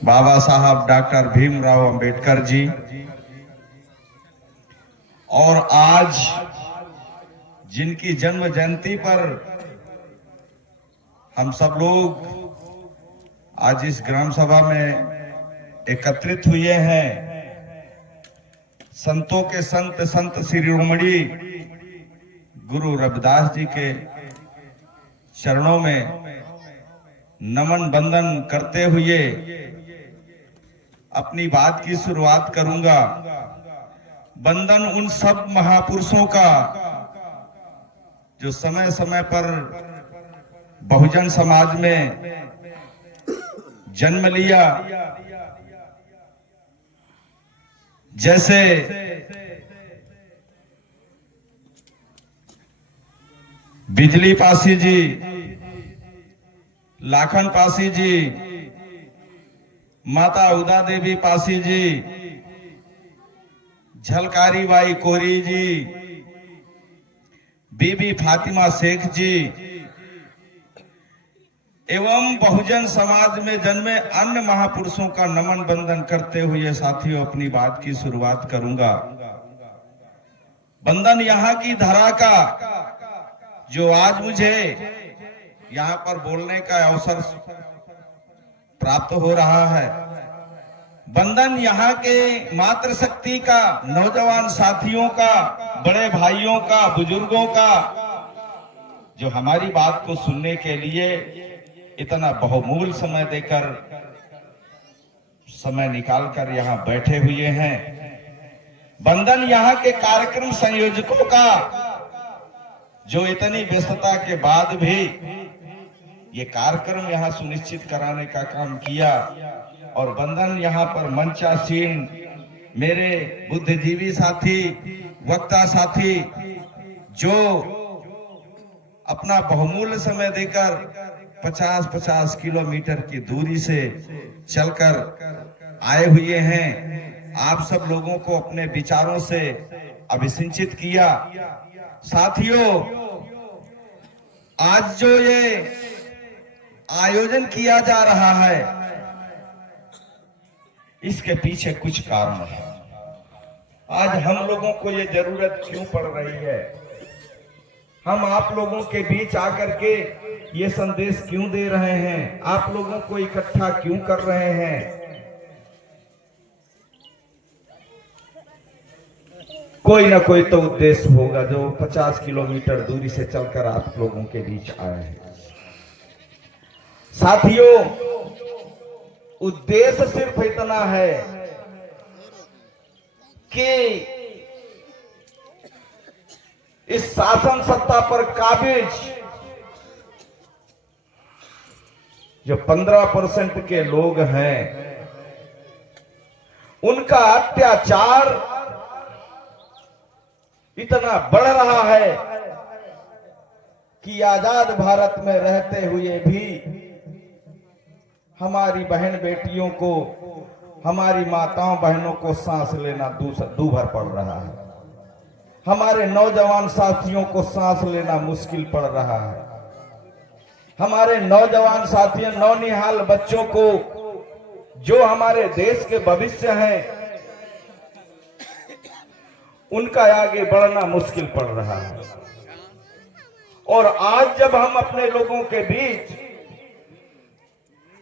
बाबा साहब डॉक्टर भीमराव अंबेडकर जी। और आज जिनकी जन्म जयंती पर हम सब लोग आज इस ग्राम सभा में एकत्रित हुए हैं, संतों के संत संत शिरोमणि गुरु रविदास जी के चरणों में नमन बंदन करते हुए अपनी बात की शुरुआत करूंगा। बंदन उन सब महापुरुषों का जो समय समय पर बहुजन समाज में जन्म लिया, जैसे बिजली पासी जी, लाखन पासी जी, माता उदा देवी पासी जी, झलकारी बाई कोरी जी, बीबी फातिमा शेख जी एवं बहुजन समाज में जन्मे अन्य महापुरुषों का नमन बंदन करते हुए साथियों अपनी बात की शुरुआत करूंगा। बंदन यहाँ की धरा का जो आज मुझे यहाँ पर बोलने का अवसर प्राप्त हो रहा है, बंदन यहाँ के मातृशक्ति का, नौजवान साथियों का, बड़े भाइयों का, बुजुर्गों का, जो हमारी बात को सुनने के लिए इतना बहुमूल्य समय देकर, समय निकालकर यहाँ बैठे हुए हैं। बंदन यहाँ के कार्यक्रम संयोजकों का जो इतनी व्यस्तता के बाद भी ये कार्यक्रम यहाँ सुनिश्चित कराने का काम किया। और बंदन यहाँ पर मंचासीन मेरे बुद्धिजीवी साथी, वक्ता साथी जो अपना बहुमूल्य समय देकर 50-50 किलोमीटर की दूरी से चलकर आए हुए हैं, आप सब लोगों को अपने विचारों से अभिसिंचित किया। साथियों, आज जो ये आयोजन किया जा रहा है, इसके पीछे कुछ कारण है। आज हम लोगों को ये जरूरत क्यों पड़ रही है, हम आप लोगों के बीच आकर के ये संदेश क्यों दे रहे हैं, आप लोगों को इकट्ठा क्यों कर रहे हैं? कोई ना कोई तो उद्देश्य होगा जो 50 किलोमीटर दूरी से चलकर आप लोगों के बीच आए हैं। साथियों, उद्देश्य सिर्फ इतना है कि इस शासन सत्ता पर काबिज जो 15% के लोग हैं, उनका अत्याचार इतना बढ़ रहा है कि आजाद भारत में रहते हुए भी हमारी बहन बेटियों को, हमारी माताओं बहनों को सांस लेना दूभर पड़ रहा है, हमारे नौजवान साथियों को सांस लेना मुश्किल पड़ रहा है, हमारे नौजवान साथियों, नौनिहाल बच्चों को जो हमारे देश के भविष्य हैं, उनका आगे बढ़ना मुश्किल पड़ रहा है। और आज जब हम अपने लोगों के बीच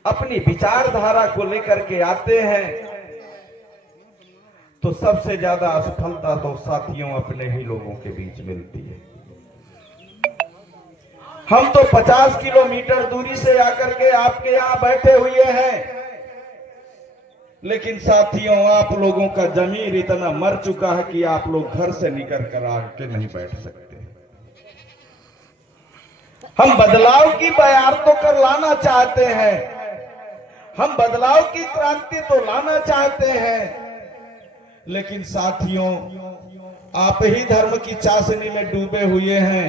अपनी विचारधारा को लेकर के आते हैं, तो सबसे ज्यादा असफलता तो साथियों अपने ही लोगों के बीच मिलती है। हम तो 50 किलोमीटर दूरी से आकर के आपके यहां बैठे हुए हैं, लेकिन साथियों आप लोगों का जमीर इतना मर चुका है कि आप लोग घर से निकल कर आके नहीं बैठ सकते। हम बदलाव की बयार तो कर लाना चाहते हैं, हम बदलाव की क्रांति तो लाना चाहते हैं, लेकिन साथियों आप ही धर्म की चाशनी में डूबे हुए हैं,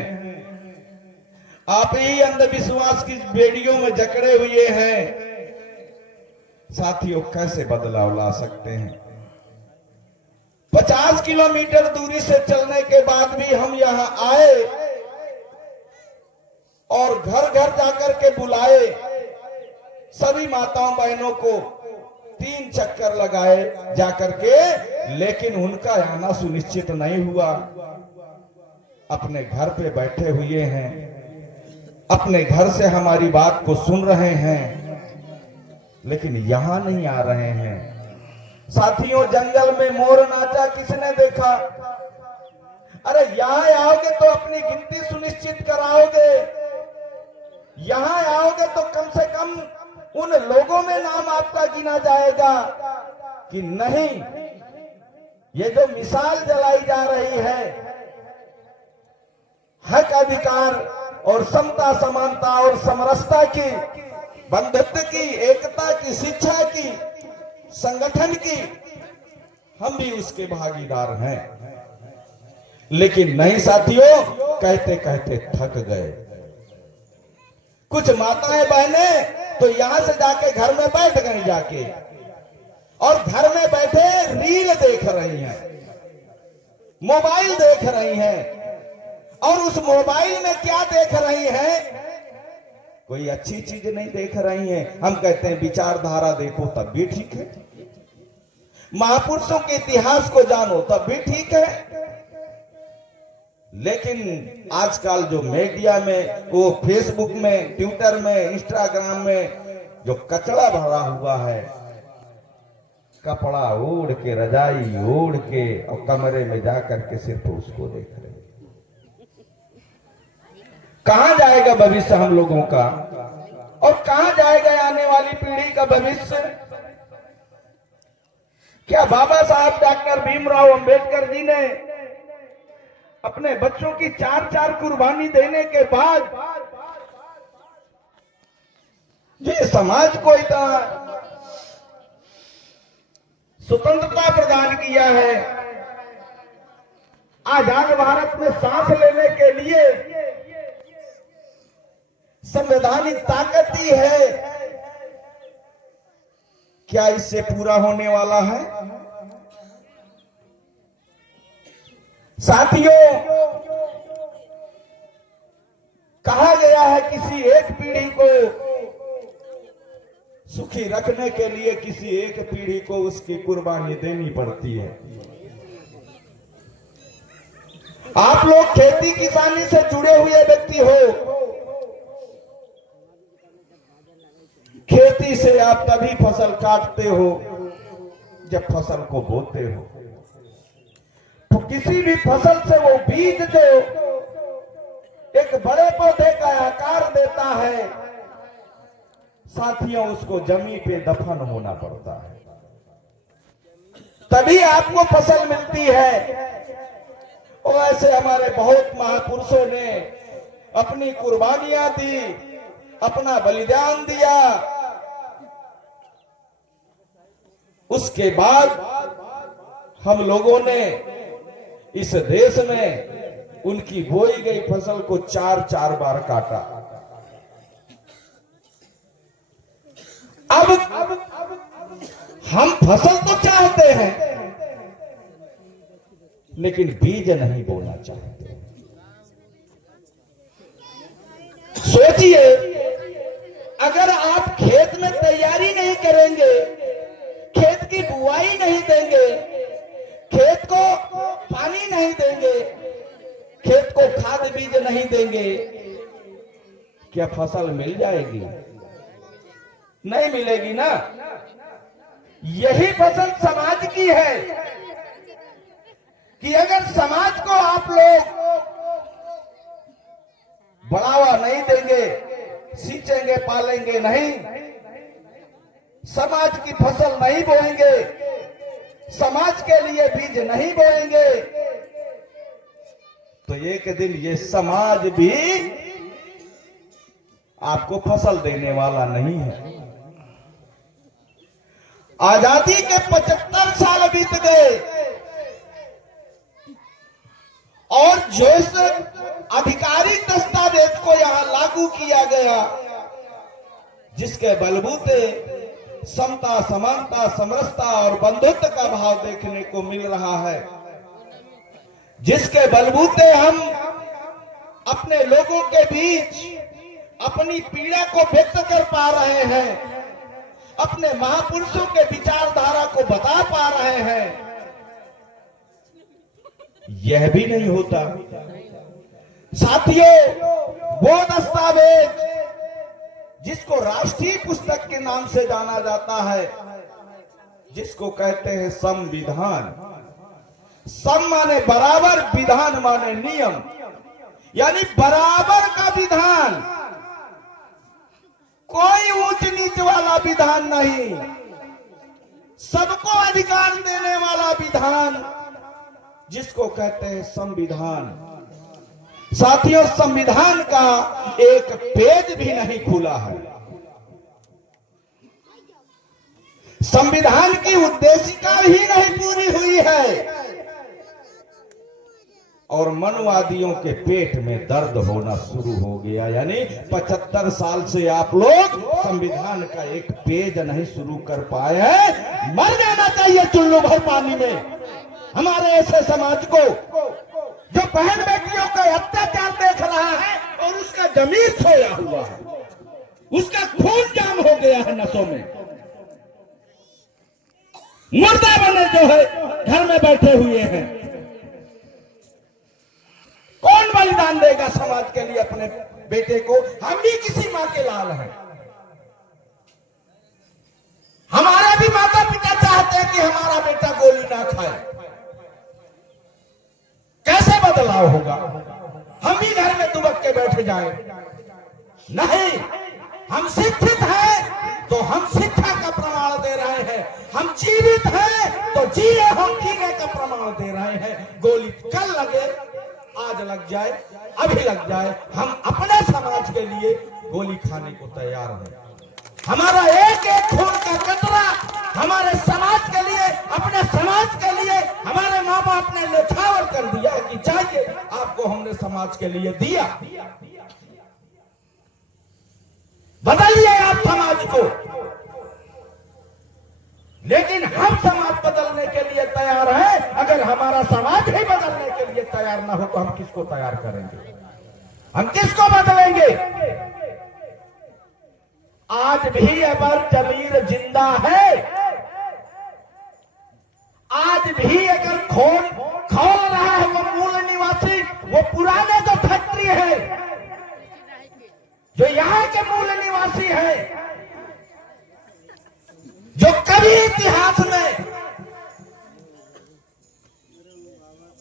आप ही अंधविश्वास की बेड़ियों में जकड़े हुए हैं। साथियों कैसे बदलाव ला सकते हैं? 50 किलोमीटर दूरी से चलने के बाद भी हम यहां आए और घर घर जाकर के बुलाए सभी माताओं बहनों को 3 चक्कर लगाए जाकर के, लेकिन उनका आना सुनिश्चित नहीं हुआ। अपने घर पे बैठे हुए हैं, अपने घर से हमारी बात को सुन रहे हैं, लेकिन यहां नहीं आ रहे हैं। साथियों, जंगल में मोर नाचा किसने देखा? अरे यहां आओगे तो अपनी गिनती सुनिश्चित कराओगे, यहां आओगे तो कम से कम उन लोगों में नाम आपका गिना जाएगा कि नहीं। ये जो मिसाल जलाई जा रही है हक, अधिकार और समता, समानता और समरसता की, बंधुत्व की, एकता की, शिक्षा की, संगठन की, हम भी उसके भागीदार हैं। लेकिन नहीं साथियों, कहते कहते थक गए। कुछ माताएं बहनें तो यहां से जाके घर में बैठ गई जाके, और घर में बैठे रील देख रही हैं, मोबाइल देख रही हैं। और उस मोबाइल में क्या देख रही हैं? कोई अच्छी चीज नहीं देख रही हैं। हम कहते हैं विचारधारा देखो तब भी ठीक है, महापुरुषों के इतिहास को जानो तब भी ठीक है। लेकिन आजकल जो मीडिया में, वो फेसबुक में, ट्विटर में, इंस्टाग्राम में जो कचरा भरा हुआ है, कपड़ा ओढ़ के, रजाई ओढ़ के और कमरे में जाकर के सिर्फ उसको देख रहे। कहां जाएगा भविष्य हम लोगों का, और कहां जाएगा आने वाली पीढ़ी का भविष्य? क्या बाबा साहब डॉक्टर भीमराव अंबेडकर जी ने अपने बच्चों की 4-4 कुर्बानी देने के बाद ये समाज को इतना स्वतंत्रता प्रदान किया है, आजाद भारत में सांस लेने के लिए संवैधानिक ताकत ही है, क्या इससे पूरा होने वाला है? साथियों, कहा गया है किसी एक पीढ़ी को सुखी रखने के लिए किसी एक पीढ़ी को उसकी कुर्बानी देनी पड़ती है। आप लोग खेती किसानी से जुड़े हुए व्यक्ति हो, खेती से आप तभी फसल काटते हो जब फसल को बोते हो। तो किसी भी फसल से वो बीज जो एक बड़े पौधे का आकार देता है, साथियों उसको जमीन पे दफन होना पड़ता है, तभी आपको फसल मिलती है। और ऐसे हमारे बहुत महापुरुषों ने अपनी कुर्बानियां दी, अपना बलिदान दिया। उसके बाद हम लोगों ने इस देश में उनकी बोई गई फसल को 4-4 बार काटा। अब हम फसल तो चाहते हैं, लेकिन बीज नहीं बोना चाहते। सोचिए, अगर आप खेत में तैयारी नहीं करेंगे, खेत की बुआई नहीं देंगे, खेत को पानी नहीं देंगे, खेत को खाद बीज नहीं देंगे, क्या फसल मिल जाएगी? नहीं मिलेगी ना। यही फसल समाज की है कि अगर समाज को आप लोग बढ़ावा नहीं देंगे, सींचेंगे, पालेंगे नहीं, समाज की फसल नहीं बोएंगे, समाज के लिए बीज नहीं बोएंगे, तो एक दिन ये समाज भी आपको फसल देने वाला नहीं है। आजादी के 75 साल बीत गए और जिस आधिकारिक दस्तावेज को यहां लागू किया गया, जिसके बलबूते समता, समानता, समरसता और बंधुत्व का भाव देखने को मिल रहा है, जिसके बलबूते हम अपने लोगों के बीच अपनी पीड़ा को व्यक्त कर पा रहे हैं, अपने महापुरुषों के विचारधारा को बता पा रहे हैं, यह भी नहीं होता। साथियों, वो दस्तावेज जिसको राष्ट्रीय पुस्तक के नाम से जाना जाता है, जिसको कहते हैं संविधान। सम माने बराबर, विधान माने नियम, यानी बराबर का विधान, कोई ऊंच नीच वाला विधान नहीं, सबको अधिकार देने वाला विधान, जिसको कहते हैं संविधान। साथियों, संविधान का एक पेज भी नहीं खुला है। संविधान की उद्देशिका ही नहीं पूरी हुई है, और मनुवादियों के पेट में दर्द होना शुरू हो गया। यानी 75 साल से आप लोग संविधान का एक पेज नहीं शुरू कर पाए हैं। मर जाना चाहिए चुल्लू भर पानी में हमारे ऐसे समाज को, जो बहन बेटियों का अत्याचार देख रहा है और उसका जमीर सोया हुआ है, उसका खून जाम हो गया है नसों में, मुर्दा बने जो है घर में बैठे हुए हैं। कौन बलिदान देगा समाज के लिए अपने बेटे को? हम भी किसी मां के लाल हैं। हमारे भी माता पिता चाहते हैं कि हमारा बेटा गोली ना खाए। कैसे बदलाव होगा? हम भी घर में दुबक के बैठ जाएं? नहीं, हम शिक्षित हैं तो हम शिक्षा का प्रमाण दे रहे हैं, हम जीवित हैं तो जिए हम जीने का प्रमाण दे रहे हैं। गोली कल लगे, आज लग जाए, अभी लग जाए, हम अपने समाज के लिए गोली खाने को तैयार हैं। हमारा एक एक खून का कतरा हमारे समाज के लिए, अपने समाज के लिए हमारे माँ बाप ने न्यौछावर कर दिया है कि चाहिए आपको, हमने समाज के लिए दिया। बदलिए आप समाज को। लेकिन हम समाज बदलने के लिए तैयार हैं। अगर हमारा समाज ही बदलने के लिए तैयार ना हो तो हम किसको तैयार करेंगे? हम किसको बदलेंगे? आज भी अमर जमीर जिंदा है। आज भी अगर खोल रहा है वो मूल निवासी, वो पुराने जो फैक्ट्री है, जो यहाँ के मूल निवासी है, जो कभी इतिहास में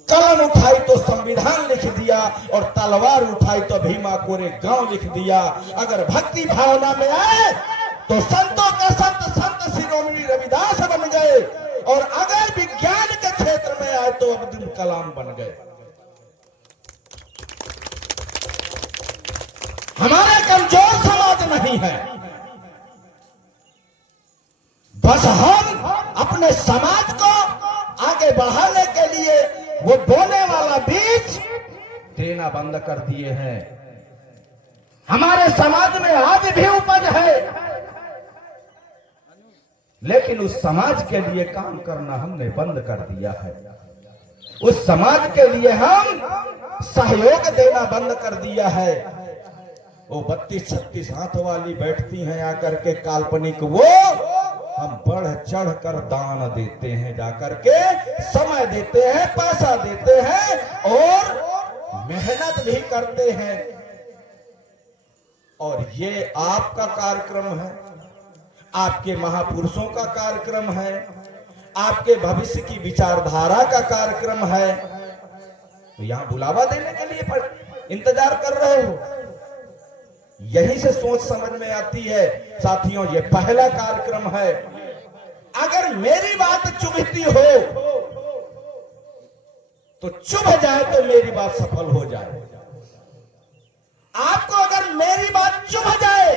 कलम उठाई तो संविधान लिख दिया और तलवार उठाई तो भीमा कोरे गांव लिख दिया। अगर भक्ति भावना में आए तो संतों का संत शिरोमणि रविदास बन गए, और अगर विज्ञान के क्षेत्र में आए तो अब्दुल कलाम बन गए। हमारा कमजोर समाज नहीं है, बस हम अपने समाज को आगे बढ़ाने के लिए वो बोने वाला बीज देना बंद कर दिए हैं। हमारे समाज में आज भी उपज है, लेकिन उस समाज के लिए काम करना हमने बंद कर दिया है। उस समाज के लिए हम सहयोग देना बंद कर दिया है। वो 32-36 हाथ वाली बैठती हैं आकर के काल्पनिक, वो हम बढ़ चढ़ कर दान देते हैं, जाकर के समय देते हैं, पैसा देते हैं और मेहनत भी करते हैं। और ये आपका कार्यक्रम है, आपके महापुरुषों का कार्यक्रम है, आपके भविष्य की विचारधारा का कार्यक्रम है। तो यहां बुलावा देने के लिए इंतजार कर रहे हो? यहीं से सोच समझ में आती है। साथियों, ये पहला कार्यक्रम है। अगर मेरी बात चुभती हो तो चुभ जाए तो मेरी बात सफल हो जाए। आपको अगर मेरी बात चुभ जाए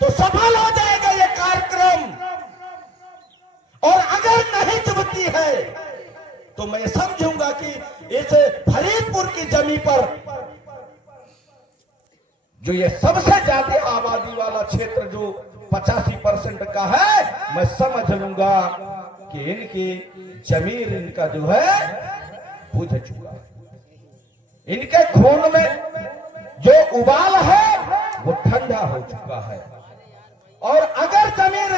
तो सफल हो जाएगा ये कार्यक्रम, और अगर नहीं चुभती है तो मैं समझूंगा कि इस फरीदपुर की जमीन पर, जो ये सबसे ज्यादा आबादी वाला क्षेत्र जो 85% का है, मैं समझ लूंगा कि इनकी जमीन, इनका जो है बुझ चुका है। इनके खून में जो उबाल है वो ठंडा हो चुका है। और अगर जमीन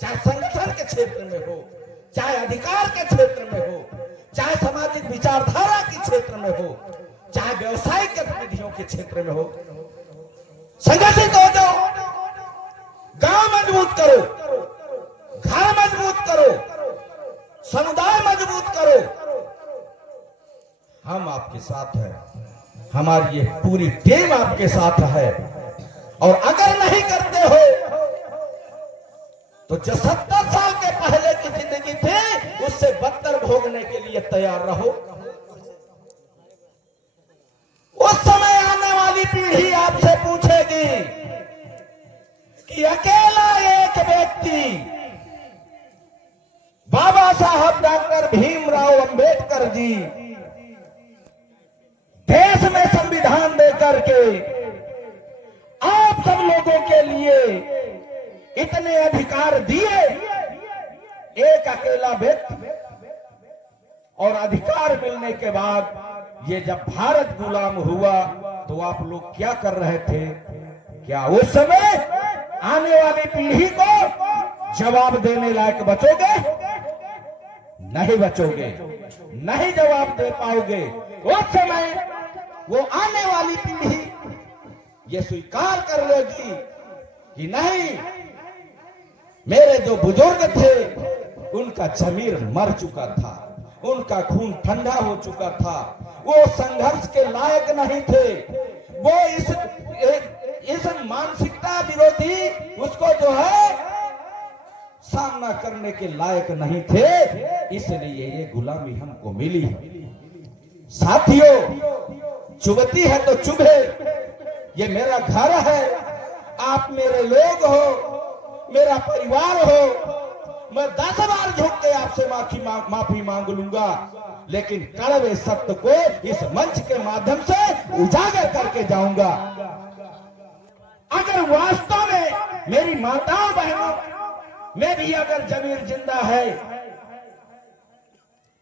चाहे संगठन के क्षेत्र में हो, चाहे अधिकार के क्षेत्र में हो, चाहे सामाजिक विचारधारा के क्षेत्र में हो, चाहे व्यवसायिक गतिविधियों के क्षेत्र में हो, संगठित हो जाओ, गांव मजबूत करो, घर मजबूत करो, समुदाय मजबूत करो। हम आपके साथ हैं, हमारी ये पूरी टीम आपके साथ है। और अगर नहीं करते हो तो जो 70 साल के पहले की जिंदगी थी उससे बदतर भोगने के लिए तैयार रहो। उस समय आने वाली पीढ़ी आपसे पूछेगी कि अकेला एक व्यक्ति बाबा साहब डॉक्टर भीमराव अंबेडकर जी देश में संविधान देकर के आप सब लोगों के लिए इतने अधिकार दिए, एक अकेला व्यक्ति, और अधिकार मिलने के बाद ये जब भारत गुलाम हुआ तो आप लोग क्या कर रहे थे? क्या उस समय आने वाली पीढ़ी को जवाब देने लायक बचोगे? नहीं बचोगे, नहीं जवाब दे पाओगे। उस समय वो आने वाली पीढ़ी ये स्वीकार कर लेगी कि नहीं, मेरे जो बुजुर्ग थे उनका जमीर मर चुका था, उनका खून ठंडा हो चुका था, वो संघर्ष के लायक नहीं थे, वो इस मानसिकता विरोधी उसको जो है सामना करने के लायक नहीं थे, इसलिए ये गुलामी हमको मिली। साथियों, चुभती है तो चुभे, ये मेरा घर है, आप मेरे लोग हो, मेरा परिवार हो, मैं 10 बार झुक के आपसे माफी मांग लूंगा, लेकिन कड़वे सत्य को इस मंच के माध्यम से उजागर करके जाऊंगा। अगर वास्तव में मेरी माताओं बहनों में भी अगर जमीर जिंदा है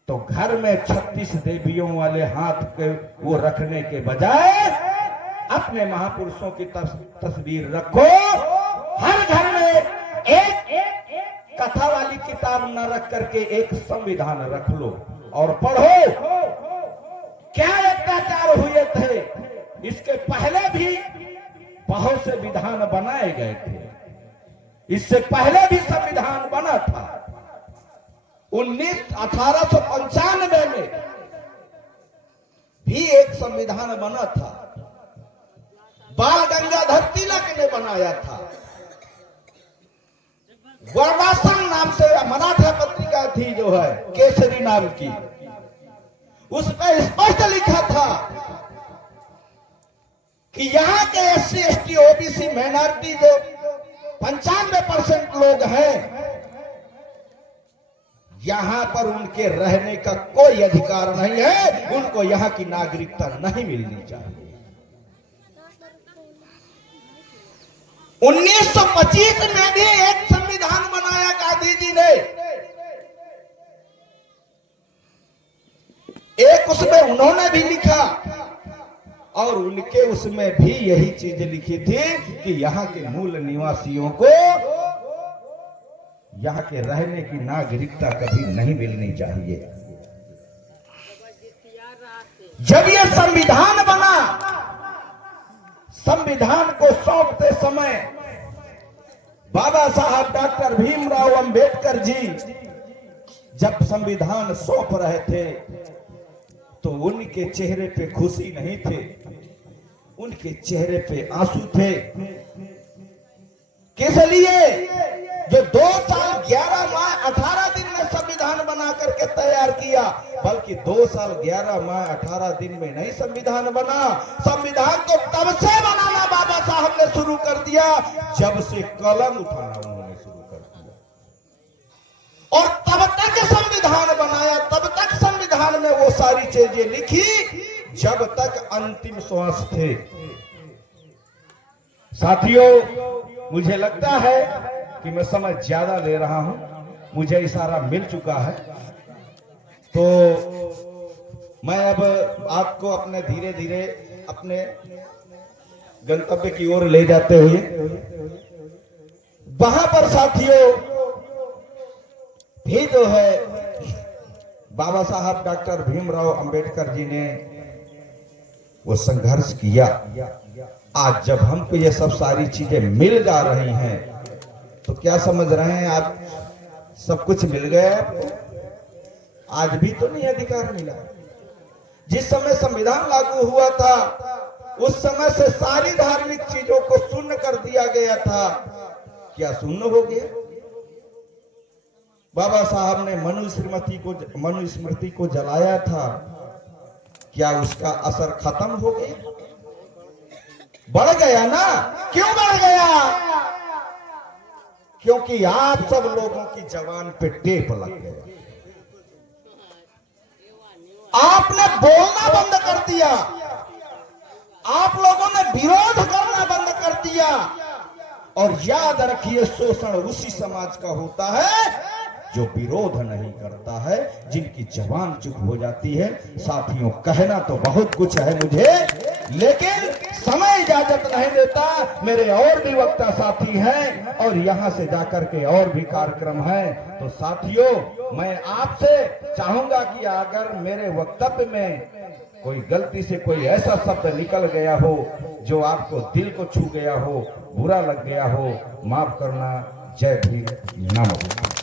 तो घर में 36 देवियों वाले हाथ के वो रखने के बजाय अपने महापुरुषों की तस्वीर रखो। हर घर में एक कथा वाली किताब न रख करके एक संविधान रख लो और पढ़ो क्या अत्याचार हुए थे। इसके पहले भी बहुत से विधान बनाए गए थे, इससे पहले भी संविधान बना था। 1895 में भी एक संविधान बना था, बाल गंगाधर तिलक ने बनाया था। वर्णाश्रम नाम से मराठा पत्रिका थी जो है केसरी नाम की, उस पर स्पष्ट लिखा था कि यहाँ के SC ST OBC माइनॉरिटी जो 95% लोग हैं, यहाँ पर उनके रहने का कोई अधिकार नहीं है, उनको यहाँ की नागरिकता नहीं मिलनी चाहिए। 1925 में भी एक संविधान बनाया गांधी जी ने, एक उसमें उन्होंने भी लिखा और उनके उसमें भी यही चीज लिखी थी कि यहाँ के मूल निवासियों को यहाँ के रहने की नागरिकता कभी नहीं मिलनी चाहिए। जब यह संविधान बना, संविधान को सौंपते समय बाबा साहब डॉक्टर भीमराव अंबेडकर जी जब संविधान सौंप रहे थे तो उनके चेहरे पे खुशी नहीं थे, उनके चेहरे पे आंसू थे। किस लिए? जो 2 साल 11 माह 18 दिन में संविधान बना करके तैयार किया, बल्कि 2 साल 11 माह 18 दिन में नहीं संविधान बना। संविधान को तब से बनाना बाबा साहब ने शुरू कर दिया जब से कलम उठाना उन्होंने शुरू कर दिया, और तब तक संविधान बनाया, तब तक संविधान में वो सारी चीजें लिखी जब तक अंतिम श्वास थे। साथियों, मुझे लगता है कि मैं समय ज्यादा ले रहा हूं, मुझे इशारा मिल चुका है, तो मैं अब आपको अपने धीरे धीरे अपने गंतव्य की ओर ले जाते हुए, वहां पर साथियों भी जो है बाबा साहब डॉक्टर भीमराव अंबेडकर जी ने वो संघर्ष किया। आज जब हमको ये सब सारी चीजें मिल जा रही हैं तो क्या समझ रहे हैं आप? सब कुछ मिल गया आपको? आज भी तो नहीं अधिकार मिला। जिस समय संविधान लागू हुआ था उस समय से सारी धार्मिक चीजों को शून्य कर दिया गया था। क्या शून्य हो गया? बाबा साहब ने मनुस्मृति को जलाया था, क्या उसका असर खत्म हो गया? बढ़ गया ना। क्यों बढ़ गया? क्योंकि आप सब लोगों की जबान पे टेप लग गया। आपने बोलना बंद कर दिया, आप लोगों ने विरोध करना बंद कर दिया। और याद रखिए, शोषण उसी समाज का होता है जो विरोध नहीं करता है, जिनकी जबान चुप हो जाती है। साथियों, कहना तो बहुत कुछ है मुझे, लेकिन समय इजाजत नहीं देता। मेरे और भी वक्ता साथी हैं और यहां से जाकर के और भी कार्यक्रम हैं। तो साथियों, मैं आपसे चाहूंगा कि अगर मेरे वक्तव्य में कोई गलती से कोई ऐसा शब्द निकल गया हो जो आपको दिल को छू गया हो, बुरा लग गया हो, माफ करना। जय भीम, नमो।